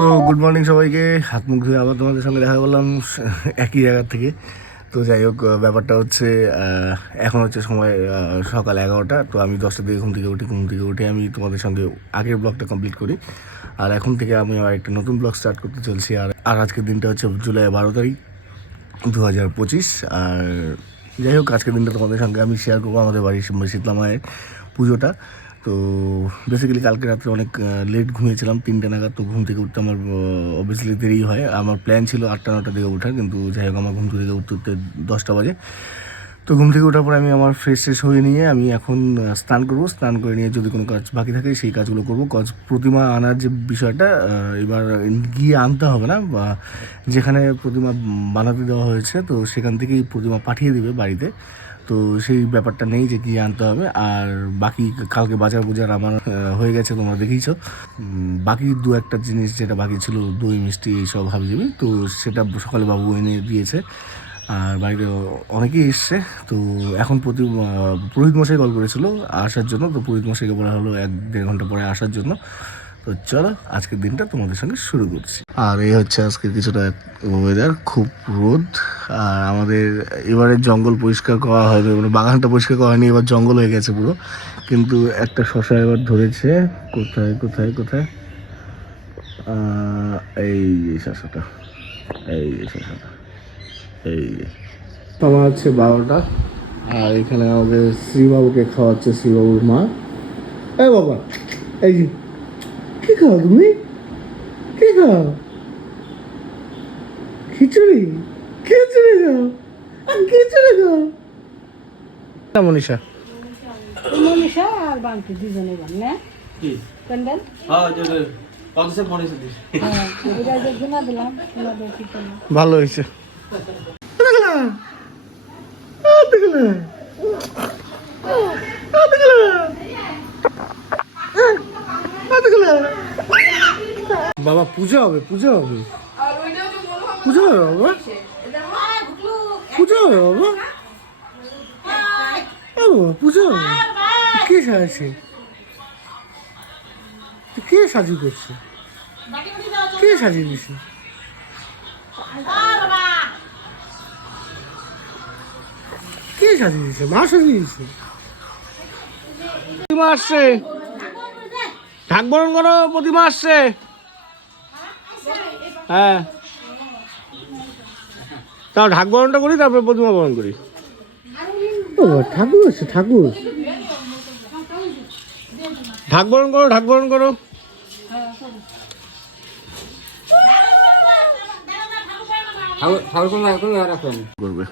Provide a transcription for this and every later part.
So good morning সবাইকে। হাত মুখ ধুয়ে আবার তোমাদের সঙ্গে দেখা করলাম একই জায়গা থেকে। তো যাই হোক, ব্যাপারটা হচ্ছে এখন হচ্ছে সময় সকাল 11টা। তো আমি 10টার দিকে ঘুম থেকে উঠে আমি তোমাদের সঙ্গে আগের ব্লগটা কমপ্লিট করি। আর এখন থেকে আমি আর একটা নতুন ব্লগ স্টার্ট করতে চলছি। আর আজকের দিনটা হচ্ছে জুলাই 12 তারিখ 2025। আর যাই হোক, আজকের দিনটা তোমাদের সঙ্গে আমি শেয়ার করবো আমাদের বাড়ির শীতলা মায়ের পুজোটা। তো বেসিক্যালি কালকে রাত্রে অনেক লেট ঘুমিয়েছিলাম, 3টে নাগাদ। তো ঘুম থেকে উঠতে আমার অবভিয়াসলি দেরি হয়। আমার প্ল্যান ছিল 8টা 9টার দিকে ওঠার, কিন্তু যাই হোক আমার ঘুম থেকে উঠতে উঠতে 10টা বাজে। তো ঘুম থেকে ওঠার পরে আমি আমার ফ্রেশ হয়ে নিয়ে আমি এখন স্নান করবো। স্নান করে নিয়ে যদি কোনো কাজ বাকি থাকে সেই কাজগুলো করবো। প্রতিমা আনার যে বিষয়টা, এবার গিয়ে আনতে হবে না, বা যেখানে প্রতিমা বানাতে দেওয়া হয়েছে তো সেখান থেকেই প্রতিমা পাঠিয়ে দিবে বাড়িতে। তো সেই ব্যাপারটা নেই যে গিয়ে আনতে হবে। আর বাকি কালকে বাজার আমার হয়ে গেছে, তোমরা দেখেইছো। বাকি দু একটা জিনিস যেটা বাকি ছিল, দই মিষ্টি এইসব হাবিজাবি, তো সেটা সকালে বাবু এনে দিয়েছে। আর বাড়িতে অনেকেই এসছে। তো এখন পুরোহিত মশাই কল করেছিল আসার জন্য। তো পুরোহিত মশাইকে বলা হলো 1-1.5 ঘন্টা পরে আসার জন্য। তো চলো আজকের দিনটা তোমাদের সঙ্গে শুরু করছি। আর এই হচ্ছে আজকের কিছুটা ওয়েদার, খুব রোদ। আর আমাদের এবারে জঙ্গল পরিষ্কার করা হয়নি, মানে বাগানটা পরিষ্কার করা হয়নি, এবার জঙ্গল হয়ে গেছে পুরো। কিন্তু একটা শশা এবার ধরেছে। কোথায় কোথায় কোথায় এই শশাটা, এই শশাটা, এই আমার হচ্ছে 12টা। আর এখানে আমাদের শ্রীবাবুকে খাওয়াচ্ছে শ্রীবাবুর মা। এই বাবা, এই যে কি খাও তুমি? কি খাও? খিচুড়ি? খিচুড়ি খাও? খিচুড়ি খাও? মনীষা মনীষা আর বান্টি দুজনে বান না কি প্যান্ডেল? ভালো হয়েছে। বাবা পূজা হবে, পূজা হবে, পূজা হবে বাবা, পূজা হবে বাবা, বাবা পূজা হবে। কে সাজাচ্ছে? কে সাজু করছে? কে সাজিয়ে দিছে? কে সাজিয়ে দিছে? মা সাজিয়ে দিছে। প্রতিমা আসছে, ঢাক বরণ করো, প্রতিমা আসছে। হ্যাঁ, তাও ঢাক বরণটা করি, তারপরে প্রতিমা বরণ করি। ও ঠাকুর আছে, ঠাকুর। ঢাক বরণ করো, ঢাক বরণ করো। করবে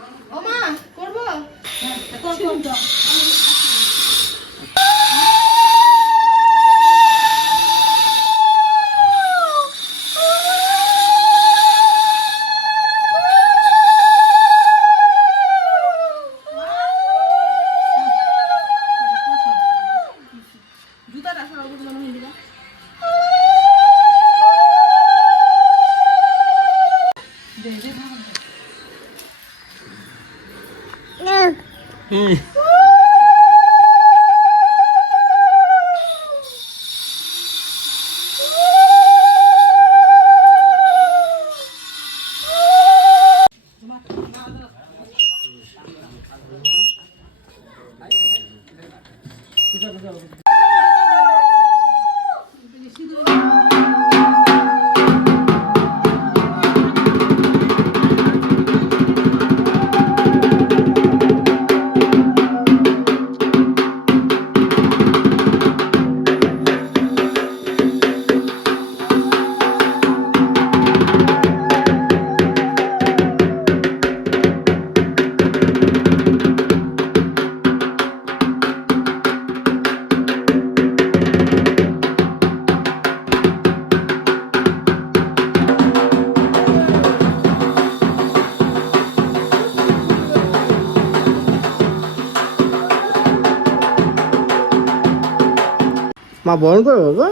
মা বরণ করে বাবা।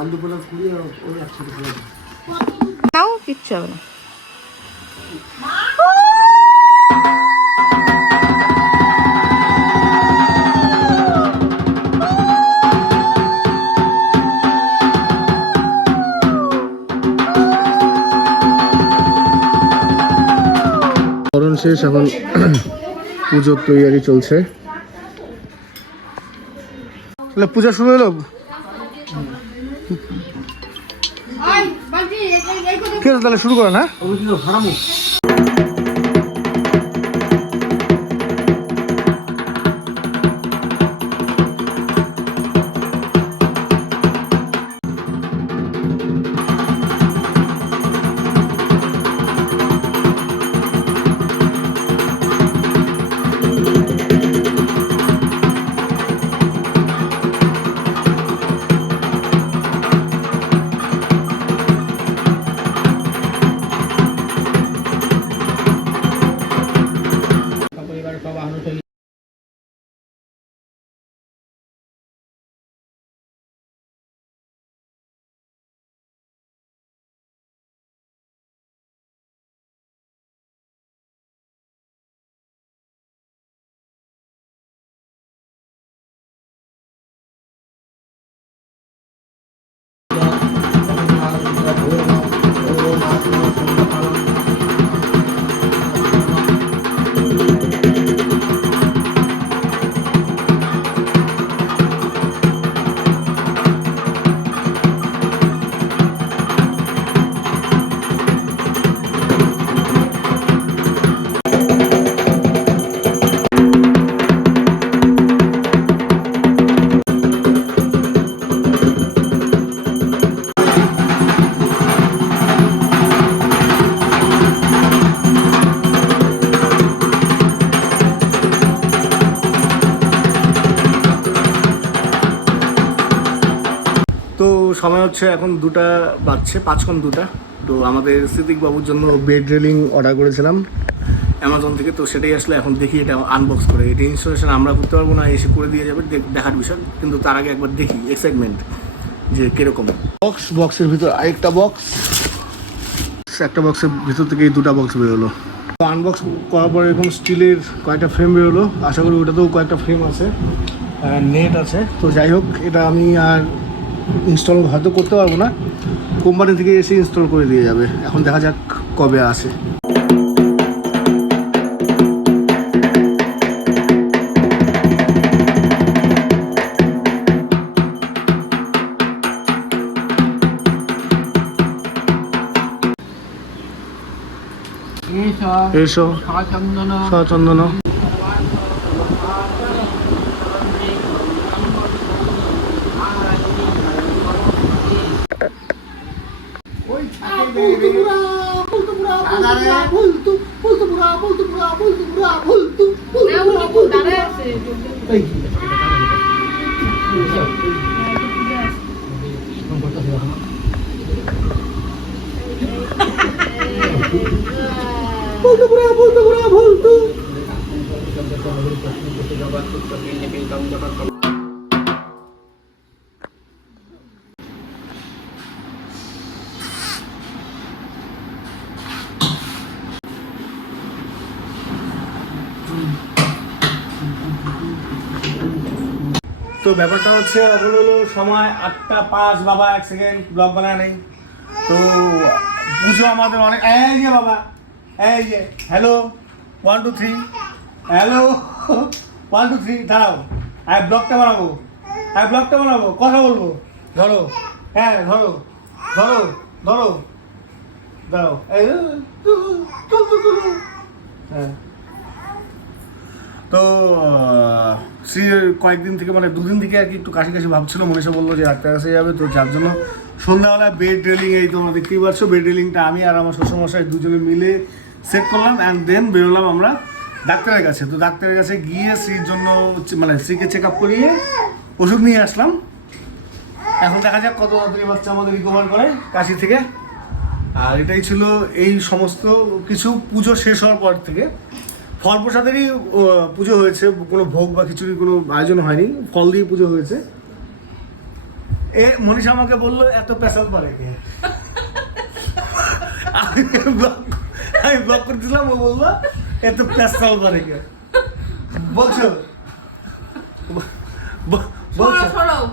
চান্দুপালা ঘুরি আর ওই একসাথে করে দিই। নাও কিচ্ছু হবে না। করণ শেষ, এখন পুজোর তৈরি চলছে। তাহলে পূজা শুরু হলো। ঠিক আছে, তাহলে শুরু করেন। হ্যাঁ, তো সময় হচ্ছে এখন 2টা বাজছে, 5:02। তো আমাদের সিদ্দিক বাবুর জন্য বেড রেলিং অর্ডার করেছিলাম অ্যামাজন থেকে। তো সেটাই আসলে এখন দেখি এটা আনবক্স করে। এটা ইনস্টলেশন আমরা করতে পারবো না, এসে করে দিয়ে যাবে, দেখার বিষয়। কিন্তু তার আগে একবার দেখি, এক্সাইটমেন্ট যে কীরকম। বক্সের ভিতর আরেকটা বক্স, একটা বক্সের ভিতর থেকে এই 2টা বক্স বেরোলো। তো আনবক্স করার পরে এরকম স্টিলের কয়েকটা ফ্রেম বেরোলো। আশা করি ওটাতেও কয়েকটা ফ্রেম আছে, নেট আছে। তো যাই হোক, এটা আমি আর ইনস্টল হয়তো করতে পারবো না, কোম্পানি থেকে এসে ইনস্টল করে দিয়ে যাবে। এখন দেখা যাক কবে আসে। এসো সচন্দন। তো ব্যাপারটা হচ্ছে এখন হলো সময় 8:05। বাবা 1 সেকেন্ড, ব্লগ বানায় নেই। তো পুজো আমাদের অনেক, এই যে বাবা, এই যে হ্যালো 1 2 3, হ্যালো 1 2 3, দাঁড়াও, ব্লগটা বানাবো, কথা বলবো। ধরো, হ্যাঁ ধরো ধরো ধরো, দাঁড়াও, হ্যাঁ। তো শ্রী কয়েকদিন থেকে, মানে 2 দিন থেকে আর কি একটু কাশি ভাবছিল। মনীষা বললো যে ডাক্তার কাছে যাবে। তো যার জন্য সন্ধ্যাবেলা বেড রেলিং, এই তোমরা দেখতেই পাচ্ছ, বেড রেলিংটা আমি আর আমার শ্বশুরমশাই দুজনে মিলে সেট করলাম। অ্যান্ড দেন বেরোলাম আমরা ডাক্তারের কাছে। তো ডাক্তারের কাছে গিয়ে শ্রীর জন্য, মানে শ্রীকে চেক আপ করিয়ে ওষুধ নিয়ে আসলাম। এখন দেখা যাক কত তাড়াতাড়ি বাচ্চা আমাদের রিকভার করে কাশি থেকে। আর এটাই ছিল এই সমস্ত কিছু। পুজো শেষ হওয়ার পর থেকে ফল প্রসাদেরই পুজো হয়েছে, কোনো ভোগ বা খিচুড়ির কোনো আয়োজন হয়নি, ফল দিয়ে পুজো হয়েছে। এ মনীষা আমাকে বললো এত পেশাল পারে কে? আমি ব্লক করতেছিলাম, ও বললো এত পেশাল পারে কে? বলছো বলছো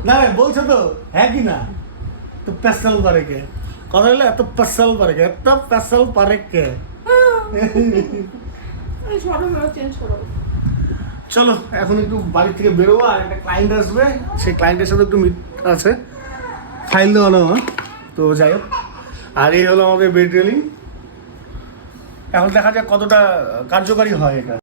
না বলছো তো হ্যাঁ কি না? তো পেশাল পারে কে? কথা হলো এত পেশাল পারে কে? এত পেশাল পারে কে? চলো এখন একটু বাড়ি থেকে বেরোবো, আর একটা ক্লায়েন্ট আসবে, সেই ক্লায়েন্টের সাথে একটু মিট আছে, ফাইল দেওয়ানো আমার। তো যাই হোক, আর এই হলো আমাদের বেড রেলিং। এখন দেখা যাক কতটা কার্যকারী হয় এটা।